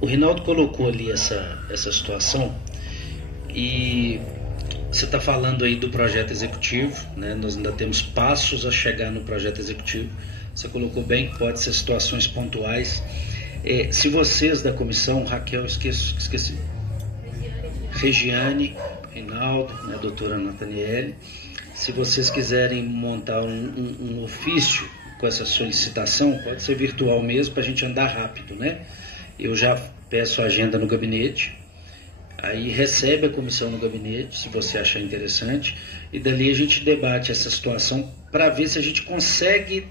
O Rinaldo colocou ali essa situação e você está falando aí do projeto executivo, né? Nós ainda temos passos a chegar no projeto executivo. Você colocou bem que pode ser situações pontuais. Se vocês da comissão, Raquel, esqueci, Regiane, Rinaldo, né, doutora Nathaniele, se vocês quiserem montar um ofício com essa solicitação, pode ser virtual mesmo, para a gente andar rápido, né? Eu já peço a agenda no gabinete, aí recebe a comissão no gabinete, se você achar interessante, e dali a gente debate essa situação para ver se a gente consegue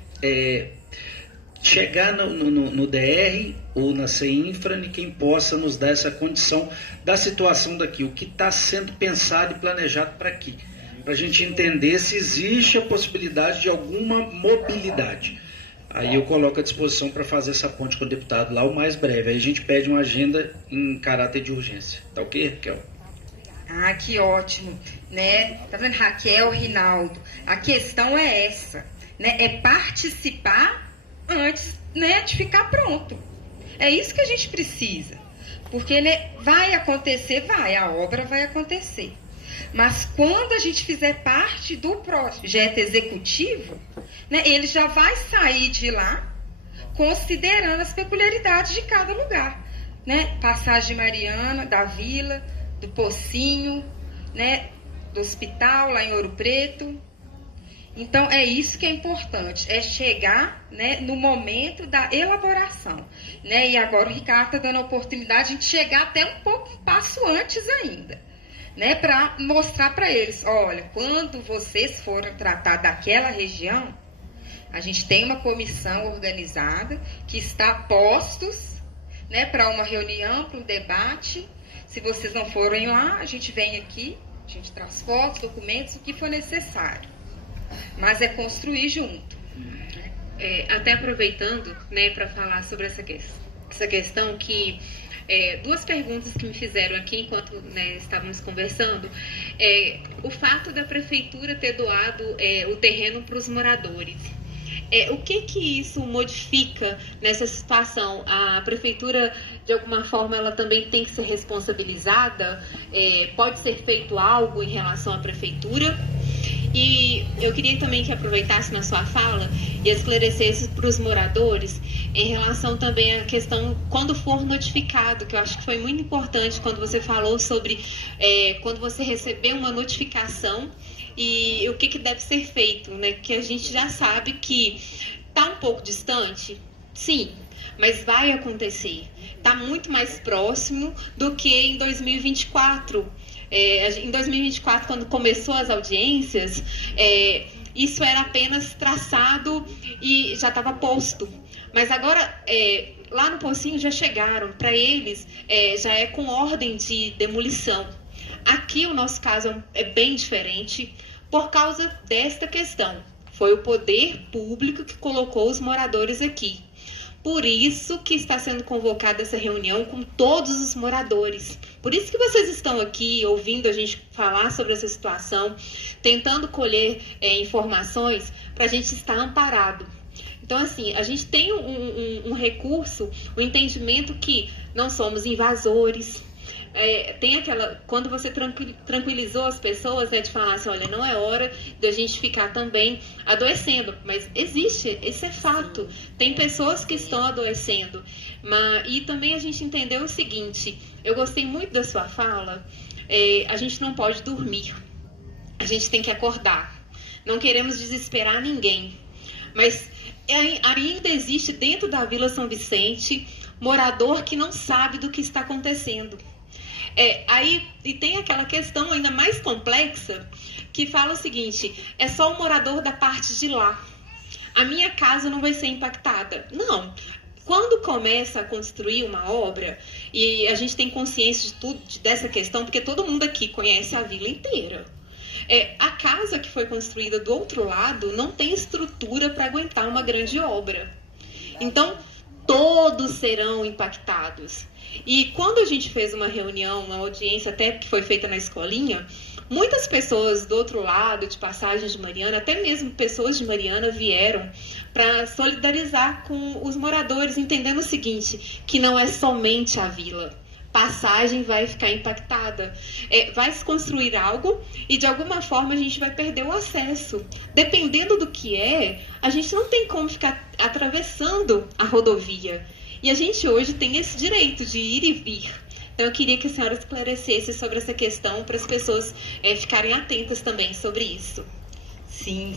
chegar no DR ou na CINFRA, e quem possa nos dar essa condição da situação daqui, o que está sendo pensado e planejado para aqui, para a gente entender se existe a possibilidade de alguma mobilidade. Aí eu coloco à disposição para fazer essa ponte com o deputado lá o mais breve. Aí a gente pede uma agenda em caráter de urgência. Tá ok, Raquel? Ah, que ótimo, né? Tá vendo, Raquel, Rinaldo? A questão é essa, né? É participar antes, né, de ficar pronto. É isso que a gente precisa. Porque, né, vai acontecer, a obra vai acontecer. Mas quando a gente fizer parte do projeto executivo, né, ele já vai sair de lá considerando as peculiaridades de cada lugar, né? Passagem Mariana, da Vila, do Pocinho, né, do hospital lá em Ouro Preto. Então, é isso que é importante, é chegar, né, no momento da elaboração, né? E agora o Ricardo está dando a oportunidade de a gente chegar até um passo antes ainda, né, para mostrar para eles, olha, quando vocês forem tratar daquela região, a gente tem uma comissão organizada que está a postos, né, para uma reunião, para um debate. Se vocês não forem lá, a gente vem aqui, a gente traz fotos, documentos, o que for necessário. Mas é construir junto. Até aproveitando, né, para falar sobre essa questão que duas perguntas que me fizeram aqui enquanto, né, estávamos conversando. O fato da prefeitura ter doado o terreno para os moradores. O que isso modifica nessa situação? A prefeitura, de alguma forma, ela também tem que ser responsabilizada? Pode ser feito algo em relação à prefeitura? E eu queria também que aproveitasse na sua fala e esclarecesse para os moradores em relação também à questão quando for notificado, que eu acho que foi muito importante quando você falou sobre quando você receber uma notificação e o que deve ser feito, né? Que a gente já sabe que está um pouco distante, sim, mas vai acontecer. Está muito mais próximo do que em 2024. Em 2024, quando começou as audiências, isso era apenas traçado e já estava posto. Mas agora, lá no Pocinho já chegaram, para eles já é com ordem de demolição. Aqui o nosso caso é bem diferente por causa desta questão. Foi o poder público que colocou os moradores aqui. Por isso que está sendo convocada essa reunião com todos os moradores. Por isso que vocês estão aqui ouvindo a gente falar sobre essa situação, tentando colher informações para a gente estar amparado. Então, assim, a gente tem um recurso, um entendimento que não somos invasores. Tem aquela, quando você tranquilizou as pessoas, né, de falar assim, olha, não é hora de a gente ficar também adoecendo, mas existe, esse é fato, tem pessoas que estão adoecendo, e também a gente entendeu o seguinte, eu gostei muito da sua fala, a gente não pode dormir, a gente tem que acordar, não queremos desesperar ninguém, mas ainda existe dentro da Vila São Vicente morador que não sabe do que está acontecendo. E tem aquela questão ainda mais complexa que fala o seguinte, é só o morador da parte de lá. A minha casa não vai ser impactada. Não. Quando começa a construir uma obra, e a gente tem consciência de tudo dessa questão, porque todo mundo aqui conhece a vila inteira. A casa que foi construída do outro lado não tem estrutura para aguentar uma grande obra. Então, todos serão impactados. E quando a gente fez uma reunião, uma audiência até que foi feita na escolinha, muitas pessoas do outro lado, de Passagem de Mariana, até mesmo pessoas de Mariana vieram para solidarizar com os moradores, entendendo o seguinte, que não é somente a vila. Passagem vai ficar impactada. Vai se construir algo e, de alguma forma, a gente vai perder o acesso. Dependendo do que a gente não tem como ficar atravessando a rodovia. E a gente hoje tem esse direito de ir e vir. Então, eu queria que a senhora esclarecesse sobre essa questão para as pessoas ficarem atentas também sobre isso. Sim.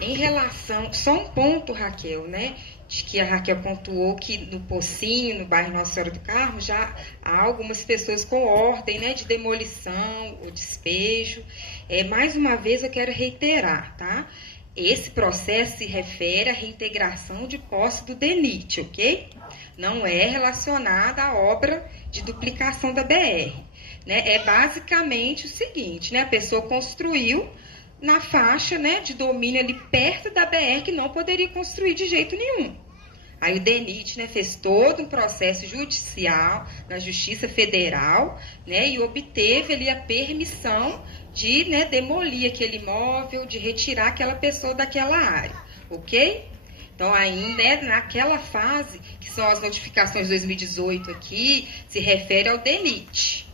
Em relação... Só um ponto, Raquel, né? De que a Raquel pontuou que no Pocinho, no bairro Nossa Senhora do Carmo, já há algumas pessoas com ordem, né, de demolição ou despejo. Mais uma vez, eu quero reiterar, tá? Esse processo se refere à reintegração de posse do DENIT, ok? Não é relacionada à obra de duplicação da BR. Né? É basicamente o seguinte, né? A pessoa construiu na faixa, né, de domínio ali perto da BR, que não poderia construir de jeito nenhum. Aí o DENIT, né, fez todo um processo judicial na Justiça Federal, né, e obteve ali a permissão de, né, demolir aquele imóvel, de retirar aquela pessoa daquela área, ok? Então, ainda naquela fase, que são as notificações de 2018 aqui, se refere ao DENIT.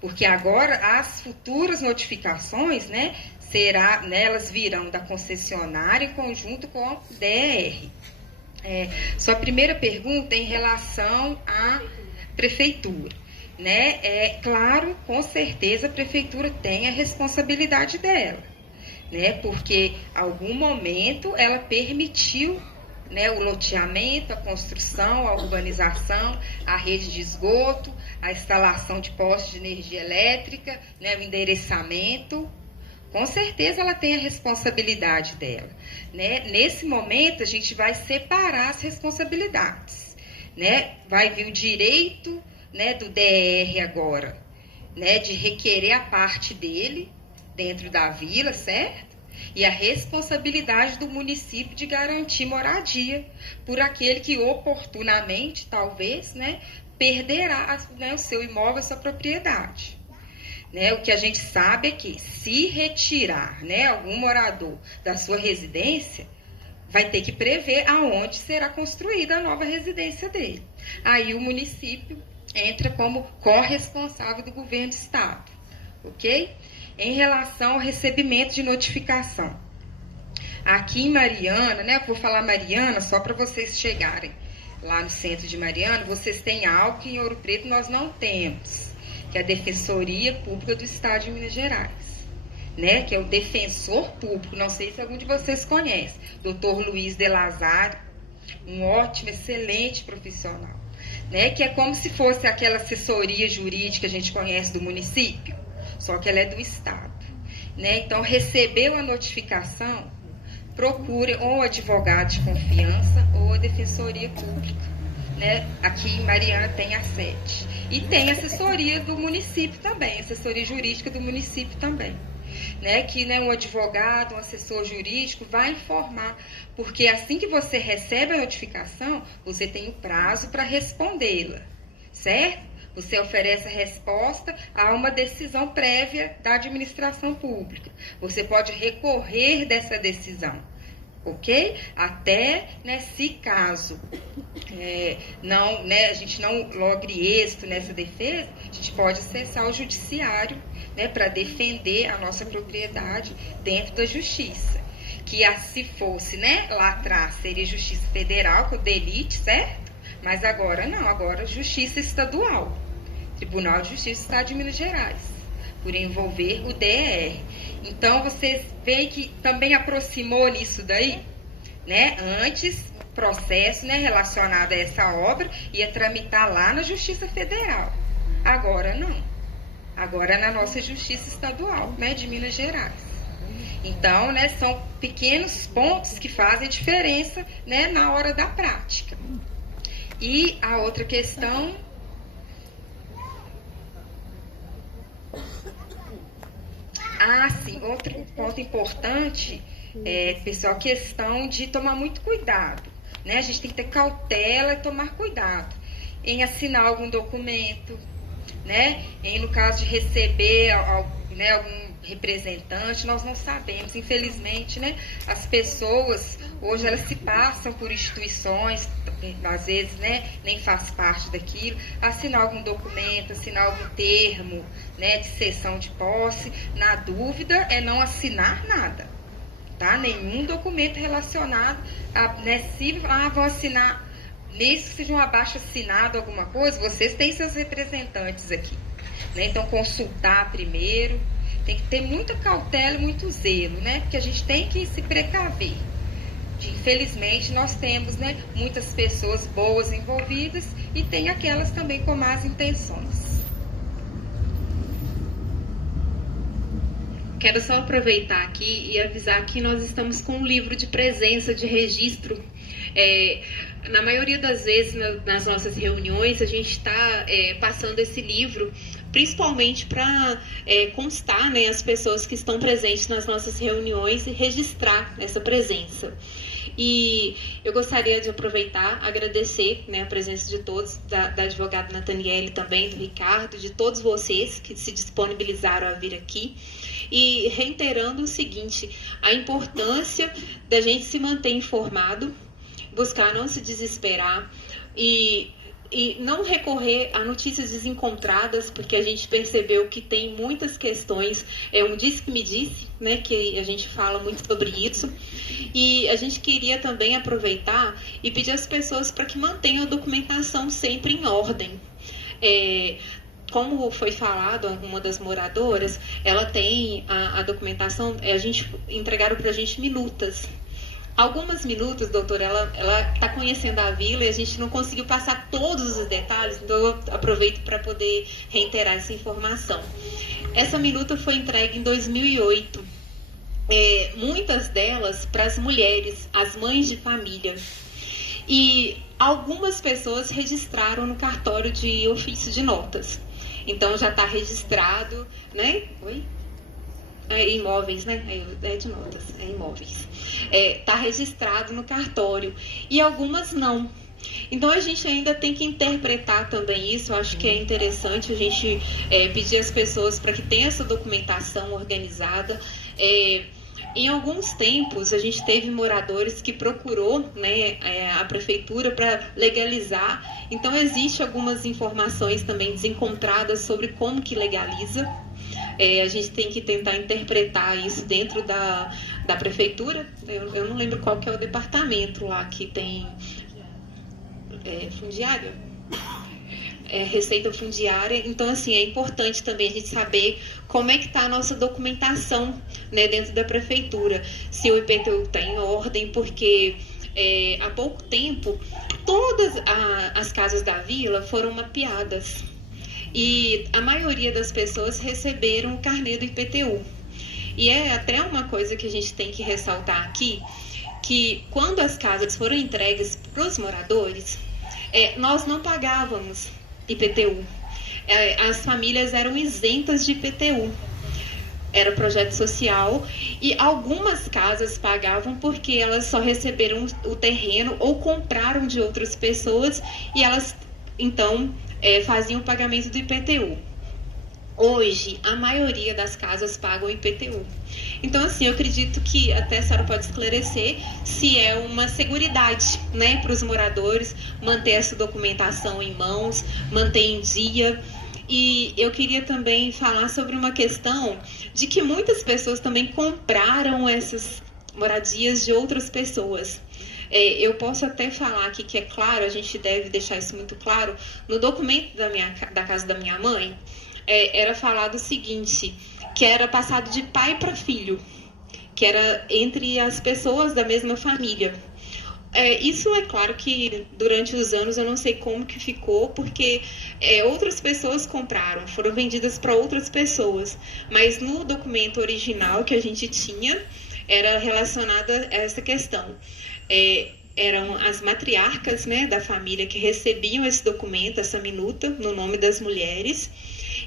Porque agora as futuras notificações, né, elas virão da concessionária em conjunto com a DR. Sua primeira pergunta é em relação à prefeitura. Né? Claro, com certeza a prefeitura tem a responsabilidade dela, né? Porque em algum momento ela permitiu, né, o loteamento, a construção, a urbanização, a rede de esgoto, a instalação de postes de energia elétrica, né, o endereçamento. Com certeza ela tem a responsabilidade dela. Né? Nesse momento, a gente vai separar as responsabilidades. Né? Vai vir o direito, né, do DR agora, né, de requerer a parte dele dentro da vila, certo? E a responsabilidade do município de garantir moradia por aquele que oportunamente, talvez, né, perderá, né, o seu imóvel, a sua propriedade. Né, o que a gente sabe é que, se retirar, né, algum morador da sua residência, vai ter que prever aonde será construída a nova residência dele. Aí o município entra como corresponsável do governo do estado, ok? Em relação ao recebimento de notificação. Aqui em Mariana, né, eu vou falar Mariana só para vocês chegarem lá no centro de Mariana, vocês têm algo que em Ouro Preto nós não temos, que é a Defensoria Pública do Estado de Minas Gerais, né, que é o defensor público, não sei se algum de vocês conhece, Dr. Luiz de Lazaro, um ótimo, excelente profissional, né, que é como se fosse aquela assessoria jurídica que a gente conhece do município, só que ela é do Estado. Né, então, recebeu a notificação, procure ou o advogado de confiança ou a Defensoria Pública. Né? Aqui em Mariana tem a sede. E tem assessoria do município também, assessoria jurídica do município também. Né? Que, né, um advogado, um assessor jurídico vai informar, porque assim que você recebe a notificação, você tem o prazo para respondê-la, certo? Você oferece a resposta a uma decisão prévia da administração pública. Você pode recorrer dessa decisão, ok? Até, né, se caso não, né, a gente não logre êxito nessa defesa, a gente pode acessar o judiciário, né, para defender a nossa propriedade dentro da justiça. Que se fosse, né, lá atrás seria Justiça Federal, que é o DENIT, certo? Mas agora não, agora Justiça Estadual, Tribunal de Justiça do Estado de Minas Gerais, por envolver o DR. Então, vocês veem que também aproximou nisso daí, né? Antes, processo, né, relacionado a essa obra ia tramitar lá na Justiça Federal. Agora não. Agora é na nossa Justiça Estadual, né, de Minas Gerais. Então, né, são pequenos pontos que fazem diferença, né, na hora da prática. E a outra questão... sim, outro ponto importante pessoal, questão de tomar muito cuidado. Né? A gente tem que ter cautela e tomar cuidado em assinar algum documento, né? No caso de receber né, algum representante, nós não sabemos, infelizmente, né, as pessoas Hoje elas se passam por instituições, às vezes, né, nem faz parte daquilo, assinar algum documento, assinar algum termo, né, de cessão de posse. Na dúvida, é não assinar nada, tá? Nenhum documento relacionado a, né, se vão assinar, mesmo que seja um abaixo-assinado, alguma coisa, vocês têm seus representantes aqui, né? Então, consultar primeiro, tem que ter muita cautela e muito zelo, né? Porque a gente tem que se precaver. Infelizmente, nós temos, né, muitas pessoas boas envolvidas e tem aquelas também com más intenções. Quero só aproveitar aqui e avisar que nós estamos com um livro de presença, de registro. Na maioria das vezes, nas nossas reuniões, a gente está passando esse livro, principalmente para constar, né, as pessoas que estão presentes nas nossas reuniões e registrar essa presença. E eu gostaria de aproveitar, agradecer, né, a presença de todos, da advogada Nathaniele também, do Ricardo, de todos vocês que se disponibilizaram a vir aqui. E reiterando o seguinte, a importância da gente se manter informado, buscar não se desesperar e não recorrer a notícias desencontradas, porque a gente percebeu que tem muitas questões, um disse que me disse, né, que a gente fala muito sobre isso, e a gente queria também aproveitar e pedir às pessoas para que mantenham a documentação sempre em ordem. Como foi falado, uma das moradoras, ela tem a documentação, entregaram para a gente minutas. Algumas minutas, doutora, ela está conhecendo a vila e a gente não conseguiu passar todos os detalhes, então eu aproveito para poder reiterar essa informação. Essa minuta foi entregue em 2008, muitas delas para as mulheres, as mães de família. E algumas pessoas registraram no cartório de ofício de notas. Então já está registrado, né? Oi? Imóveis, né? De notas, imóveis. Está registrado no cartório. E algumas não. Então a gente ainda tem que interpretar também isso. Eu acho que é interessante a gente pedir às pessoas para que tenham essa documentação organizada. Em alguns tempos, a gente teve moradores que procurou, né, a prefeitura para legalizar. Então, existem algumas informações também desencontradas sobre como que legaliza. A gente tem que tentar interpretar isso dentro da prefeitura. Eu não lembro qual que é o departamento lá que tem fundiária. Receita fundiária. Então, assim, é importante também a gente saber como é que está a nossa documentação, né, dentro da prefeitura. Se o IPTU está em ordem, porque há pouco tempo todas as casas da vila foram mapeadas e a maioria das pessoas receberam o carnê do IPTU. E é até uma coisa que a gente tem que ressaltar aqui, que quando as casas foram entregues para os moradores, nós não pagávamos IPTU. As famílias eram isentas de IPTU. Era projeto social e algumas casas pagavam porque elas só receberam o terreno ou compraram de outras pessoas e elas, então, faziam o pagamento do IPTU. Hoje, a maioria das casas pagam IPTU. Então, assim, eu acredito que até a senhora pode esclarecer se é uma seguridade, né, para os moradores manter essa documentação em mãos, manter em dia. E eu queria também falar sobre uma questão de que muitas pessoas também compraram essas moradias de outras pessoas. Eu posso até falar aqui que, é claro, a gente deve deixar isso muito claro, no documento da casa da minha mãe, era falado o seguinte, que era passado de pai para filho, que era entre as pessoas da mesma família. Isso é claro que durante os anos eu não sei como que ficou, porque outras pessoas compraram, foram vendidas para outras pessoas, mas no documento original que a gente tinha, era relacionada a essa questão. Eram as matriarcas, né, da família que recebiam esse documento, essa minuta, no nome das mulheres,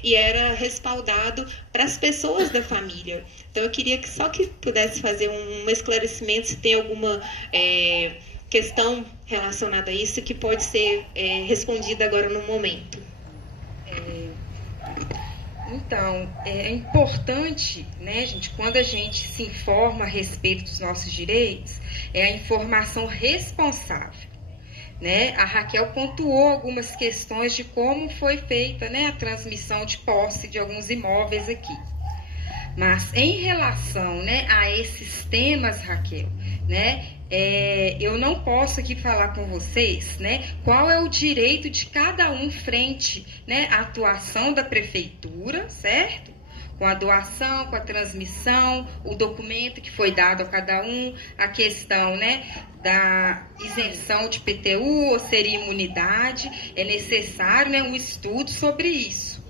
e era respaldado para as pessoas da família. Então, eu queria que só que pudesse fazer um esclarecimento se tem alguma questão relacionada a isso que pode ser respondida agora no momento. Então, é importante, né, gente, quando a gente se informa a respeito dos nossos direitos, é a informação responsável. Né? A Raquel pontuou algumas questões de como foi feita, né, a transmissão de posse de alguns imóveis aqui. Mas em relação, né, a esses temas, Raquel, né, eu não posso aqui falar com vocês, né, qual é o direito de cada um frente, né, à atuação da prefeitura, certo? Com a doação, com a transmissão, o documento que foi dado a cada um, a questão, né, da isenção de PTU ou seria imunidade, é necessário, né, um estudo sobre isso.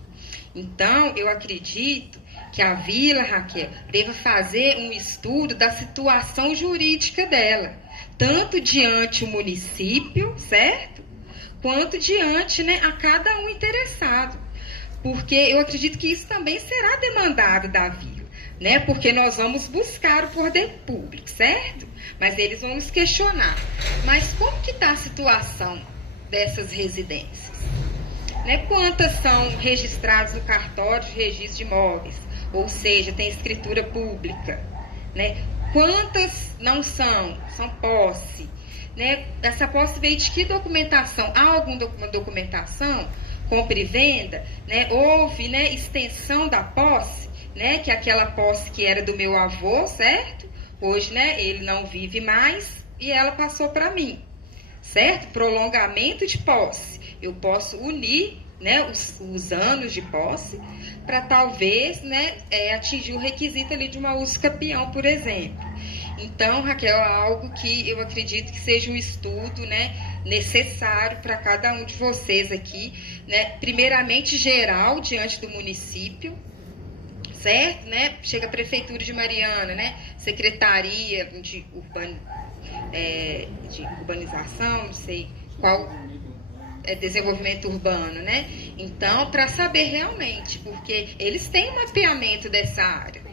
Então, eu acredito que a Vila, Raquel, deva fazer um estudo da situação jurídica dela, tanto diante o município, certo? Quanto diante, né, a cada um interessado. Porque eu acredito que isso também será demandado da Vila, né? Porque nós vamos buscar o poder público, certo? Mas eles vão nos questionar. Mas como que está a situação dessas residências? Né? Quantas são registradas no cartório de registro de imóveis? Ou seja, tem escritura pública, né? Quantas não são? São posse, né? Essa posse veio de que documentação? Há alguma documentação? Compra e venda, né? Houve, né, extensão da posse, né? Que aquela posse que era do meu avô, certo? Hoje, né, ele não vive mais e ela passou para mim, certo? Prolongamento de posse. Eu posso unir, né, os anos de posse para talvez, né, atingir o requisito ali de uma uso capião, por exemplo. Então, Raquel, é algo que eu acredito que seja um estudo, né, necessário para cada um de vocês aqui, né, primeiramente geral diante do município, certo? Né? Chega a Prefeitura de Mariana, né, Secretaria de Urbanização, não sei qual, desenvolvimento urbano, né? Então, para saber realmente, porque eles têm um mapeamento dessa área,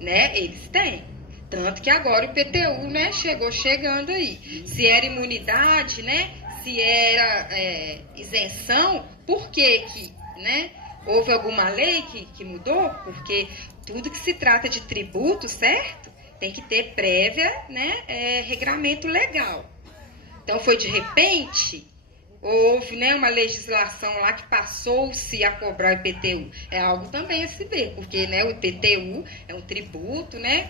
né? Eles têm. Tanto que agora o PTU, né, chegando aí. Se era imunidade, né, se era isenção, por que, né, houve alguma lei que mudou? Porque tudo que se trata de tributo, certo, tem que ter prévia, né, regramento legal. Então, foi de repente, houve, né, uma legislação lá que passou-se a cobrar o IPTU. É algo também a se ver, porque, né, o IPTU é um tributo, né,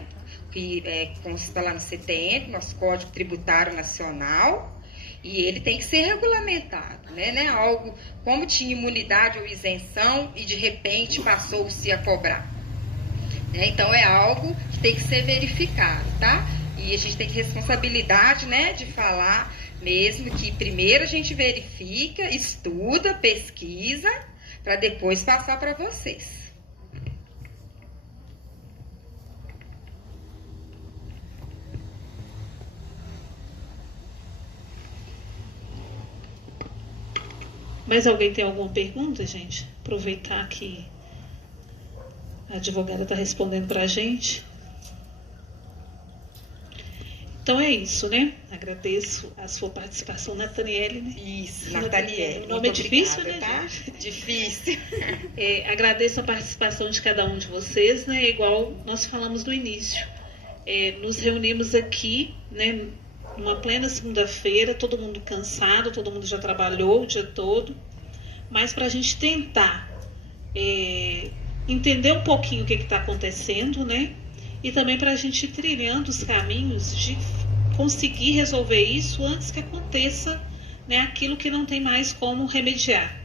que consta lá no CTN, nosso Código Tributário Nacional, e ele tem que ser regulamentado, né? Algo como tinha imunidade ou isenção e de repente passou-se a cobrar. Então é algo que tem que ser verificado, tá? E a gente tem responsabilidade, né, de falar mesmo que primeiro a gente verifica, estuda, pesquisa, para depois passar para vocês. Mais alguém tem alguma pergunta, gente? Aproveitar que a advogada está respondendo para a gente. Então é isso, né? Agradeço a sua participação, Nathaniele, né? Isso, Nathaniele. O nome é difícil, obrigada, né, tá? gente? Difícil. Agradeço a participação de cada um de vocês, né? Igual nós falamos no início. Nos reunimos aqui, né? Numa plena segunda-feira, todo mundo cansado, todo mundo já trabalhou o dia todo, mas para a gente tentar entender um pouquinho o que está acontecendo, né? E também para a gente ir trilhando os caminhos de conseguir resolver isso antes que aconteça, né, aquilo que não tem mais como remediar.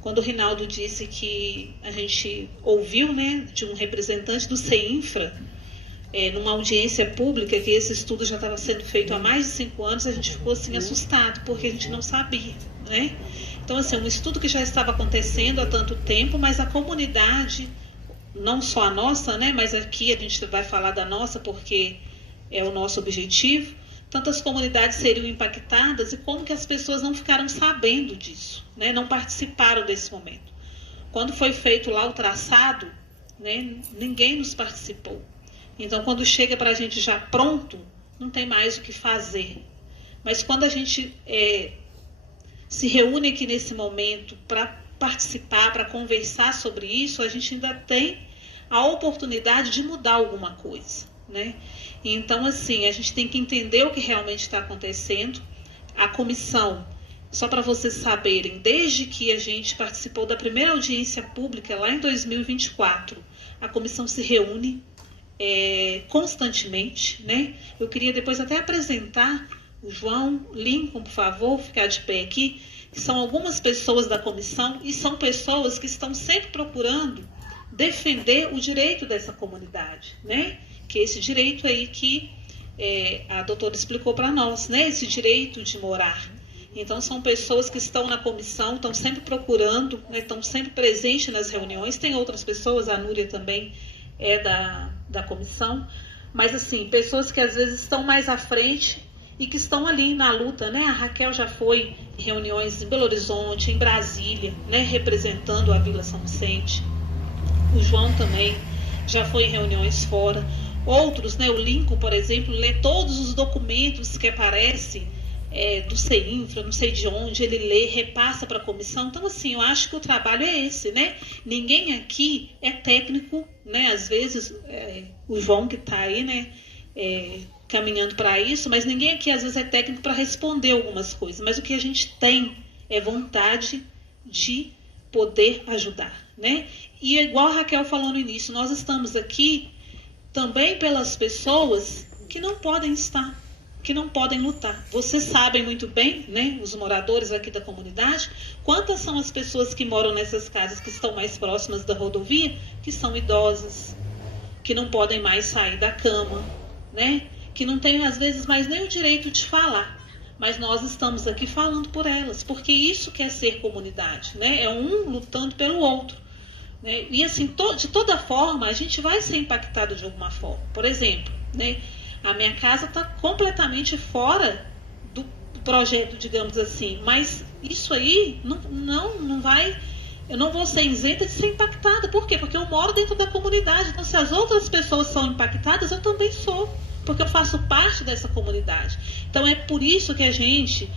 Quando o Rinaldo disse que a gente ouviu, né, de um representante do CEINFRA, numa audiência pública, que esse estudo já estava sendo feito há mais de 5 anos, a gente ficou assim assustado, porque a gente não sabia, né? Então, assim, um estudo que já estava acontecendo há tanto tempo, mas a comunidade, não só a nossa, né, mas aqui a gente vai falar da nossa, porque é o nosso objetivo, tantas comunidades seriam impactadas e como que as pessoas não ficaram sabendo disso, né, não participaram desse momento. Quando foi feito lá o traçado, né, ninguém nos participou. Então, quando chega para a gente já pronto, não tem mais o que fazer. Mas quando a gente se reúne aqui nesse momento para participar, para conversar sobre isso, a gente ainda tem a oportunidade de mudar alguma coisa, né? Então, assim, a gente tem que entender o que realmente está acontecendo. A comissão, só para vocês saberem, desde que a gente participou da primeira audiência pública, lá em 2024, a comissão se reúne constantemente, né? Eu queria depois até apresentar o João Lincoln, por favor, ficar de pé aqui, que são algumas pessoas da comissão e são pessoas que estão sempre procurando defender o direito dessa comunidade, né? Que é esse direito aí que a doutora explicou para nós, né? Esse direito de morar. Então, são pessoas que estão na comissão, estão sempre procurando, né? Estão sempre presentes nas reuniões. Tem outras pessoas, a Núria também é da comissão, mas, assim, pessoas que às vezes estão mais à frente e que estão ali na luta, né? A Raquel já foi em reuniões em Belo Horizonte, em Brasília, né? Representando a Vila São Vicente. O João também já foi em reuniões fora. Outros, né? O Lincoln, por exemplo, lê todos os documentos que aparecem do CEINFRA, não sei de onde, ele lê, repassa para a comissão. Então, assim, eu acho que o trabalho é esse, né? Ninguém aqui é técnico, né? Às vezes, o João que está aí, né? Caminhando para isso, mas ninguém aqui às vezes é técnico para responder algumas coisas. Mas o que a gente tem é vontade de poder ajudar, né? E igual a Raquel falou no início, nós estamos aqui também pelas pessoas que não podem estar, que não podem lutar. Vocês sabem muito bem, né, os moradores aqui da comunidade, quantas são as pessoas que moram nessas casas que estão mais próximas da rodovia, que são idosas, que não podem mais sair da cama, né, que não têm às vezes mais nem o direito de falar. Mas nós estamos aqui falando por elas, porque isso quer ser comunidade, né? É um lutando pelo outro, né? E assim, de toda forma, a gente vai ser impactado de alguma forma. Por exemplo, né? A minha casa está completamente fora do projeto, digamos assim, mas isso aí não vai... Eu não vou ser isenta de ser impactada. Por quê? Porque eu moro dentro da comunidade. Então, se as outras pessoas são impactadas, eu também sou, porque eu faço parte dessa comunidade. Então, é por isso que a gente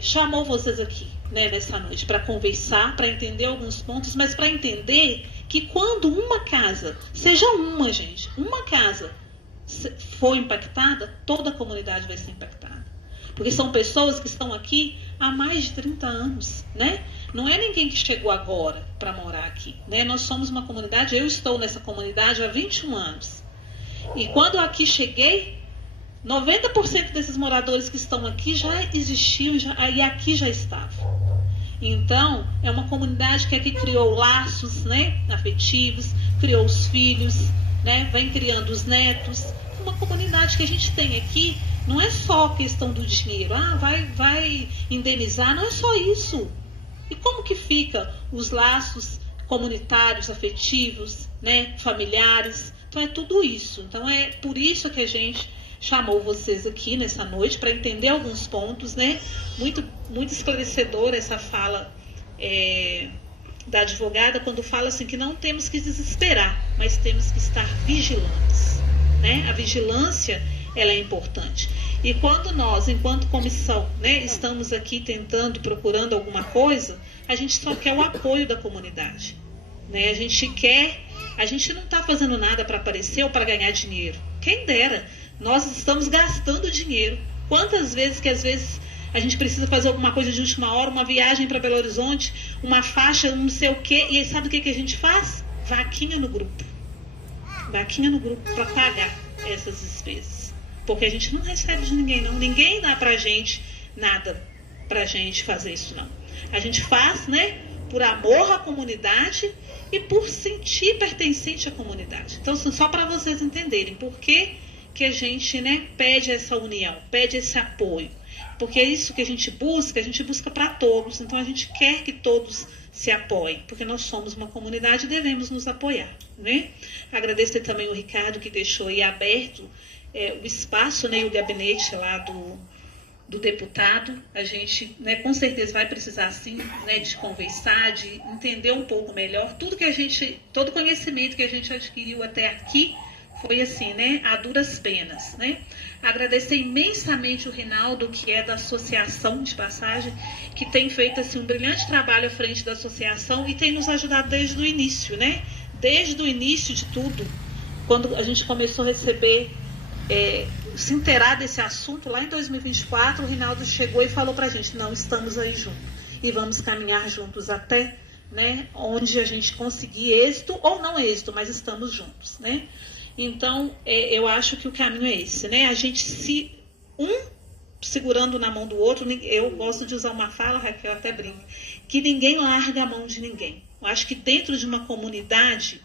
chamou vocês aqui, né, nessa noite, para conversar, para entender alguns pontos, mas para entender que quando uma casa, seja uma, gente, uma casa for impactada, toda a comunidade vai ser impactada. Porque são pessoas que estão aqui há mais de 30 anos, né? Não é ninguém que chegou agora para morar aqui, né? Nós somos uma comunidade, eu estou nessa comunidade há 21 anos. E quando eu aqui cheguei, 90% desses moradores que estão aqui já existiam e aqui já estavam. Então, é uma comunidade que aqui criou laços, né, afetivos, criou os filhos, né, vem criando os netos. Uma comunidade que a gente tem aqui não é só a questão do dinheiro. Vai indenizar, não é só isso. E como que fica os laços comunitários, afetivos, né, familiares? Então é tudo isso. Então é por isso que a gente chamou vocês aqui nessa noite, para entender alguns pontos, né? Muito, muito esclarecedora essa fala da advogada, quando fala assim que não temos que desesperar, mas temos que estar vigilantes, né? A vigilância, ela é importante. E quando nós, enquanto comissão, né, estamos aqui tentando, procurando alguma coisa, a gente só quer o apoio da comunidade, né? A gente não está fazendo nada para aparecer ou para ganhar dinheiro. Quem dera, nós estamos gastando dinheiro. Quantas vezes que às vezes a gente precisa fazer alguma coisa de última hora, uma viagem para Belo Horizonte, uma faixa, não sei o quê, e aí sabe o que a gente faz? Vaquinha no grupo. Vaquinha no grupo para pagar essas despesas. Porque a gente não recebe de ninguém, não. Ninguém dá pra gente nada pra gente fazer isso, não. A gente faz, né, por amor à comunidade e por sentir pertencente à comunidade. Então, só para vocês entenderem por que a gente, né, pede essa união, pede esse apoio. Porque é isso que a gente busca para todos. Então, a gente quer que todos se apoiem, porque nós somos uma comunidade e devemos nos apoiar, né? Agradecer também o Ricardo, que deixou aí aberto o espaço, né, e o gabinete lá do deputado. A gente, né, com certeza vai precisar, sim, né, de conversar, de entender um pouco melhor todo o conhecimento que a gente adquiriu até aqui foi assim, né, a duras penas, né? Agradecer imensamente o Rinaldo, que é da associação, de passagem, que tem feito assim um brilhante trabalho à frente da associação e tem nos ajudado desde o início, né? Desde o início de tudo, quando a gente começou a receber, se inteirar desse assunto, lá em 2024, o Rinaldo chegou e falou pra gente, não, estamos aí juntos e vamos caminhar juntos até, né, onde a gente conseguir êxito ou não êxito, mas estamos juntos, né? Então, eu acho que o caminho é esse, né? A gente segurando na mão do outro, eu gosto de usar uma fala, Raquel, até brinco, que ninguém larga a mão de ninguém. Eu acho que dentro de uma comunidade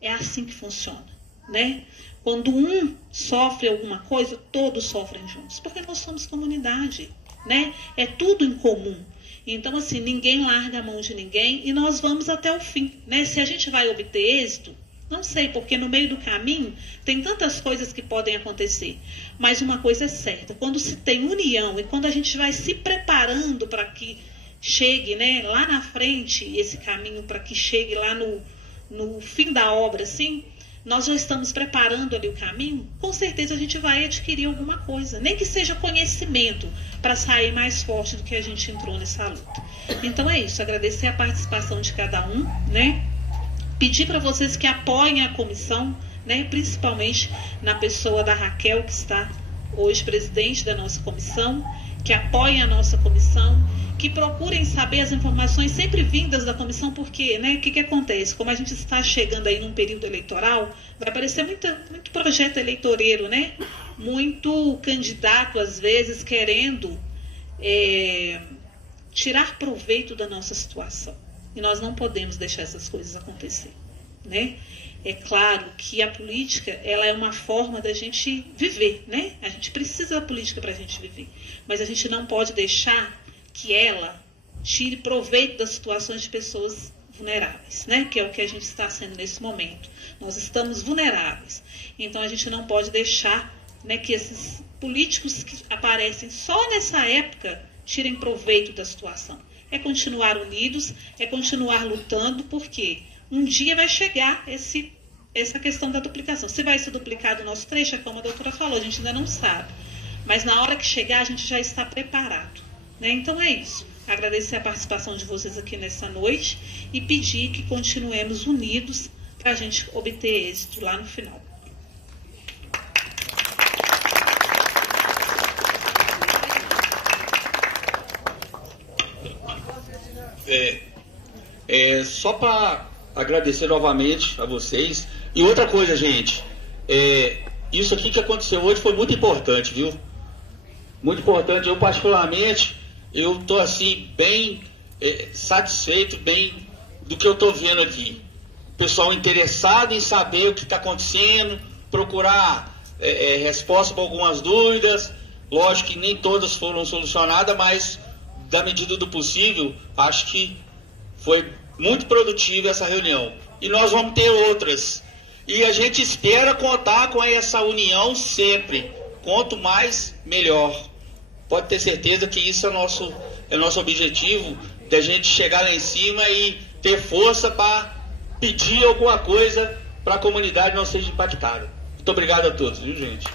é assim que funciona, né? Quando um sofre alguma coisa, todos sofrem juntos, porque nós somos comunidade, né? É tudo em comum. Então, assim, ninguém larga a mão de ninguém e nós vamos até o fim, né? Se a gente vai obter êxito, não sei, porque no meio do caminho tem tantas coisas que podem acontecer. Mas uma coisa é certa, quando se tem união e quando a gente vai se preparando para que chegue, né, lá na frente, esse caminho para que chegue lá no fim da obra, assim, nós já estamos preparando ali o caminho, com certeza a gente vai adquirir alguma coisa, nem que seja conhecimento, para sair mais forte do que a gente entrou nessa luta. Então é isso, agradecer a participação de cada um, né? Pedir para vocês que apoiem a comissão, né? Principalmente na pessoa da Raquel, que está hoje presidente da nossa comissão, que apoiem a nossa comissão, que procurem saber as informações sempre vindas da comissão, porque, né, o que acontece? Como a gente está chegando aí num período eleitoral, vai aparecer muito projeto eleitoreiro, né? Muito candidato, às vezes, querendo tirar proveito da nossa situação. E nós não podemos deixar essas coisas acontecer, né? É claro que a política, ela é uma forma da gente viver, né? A gente precisa da política para a gente viver. Mas a gente não pode deixar que ela tire proveito das situações de pessoas vulneráveis, né? Que é o que a gente está sendo nesse momento. Nós estamos vulneráveis. Então a gente não pode deixar, né, que esses políticos que aparecem só nessa época tirem proveito da situação. É continuar unidos, é continuar lutando, porque um dia vai chegar essa questão da duplicação. Se vai ser duplicado o nosso trecho, é como a doutora falou, a gente ainda não sabe. Mas na hora que chegar, a gente já está preparado, né? Então é isso. Agradecer a participação de vocês aqui nessa noite e pedir que continuemos unidos para a gente obter êxito lá no final. Só para agradecer novamente a vocês. E outra coisa, gente, isso aqui que aconteceu hoje foi muito importante, viu? Muito importante. Eu, particularmente, eu estou assim, bem satisfeito, bem do que eu estou vendo aqui. Pessoal interessado em saber o que está acontecendo, procurar resposta para algumas dúvidas. Lógico que nem todas foram solucionadas, mas da medida do possível, acho que foi muito produtiva essa reunião. E nós vamos ter outras. E a gente espera contar com essa união sempre. Quanto mais, melhor. Pode ter certeza que isso é nosso objetivo, da gente chegar lá em cima e ter força para pedir alguma coisa para a comunidade não seja impactada. Muito obrigado a todos, viu, gente?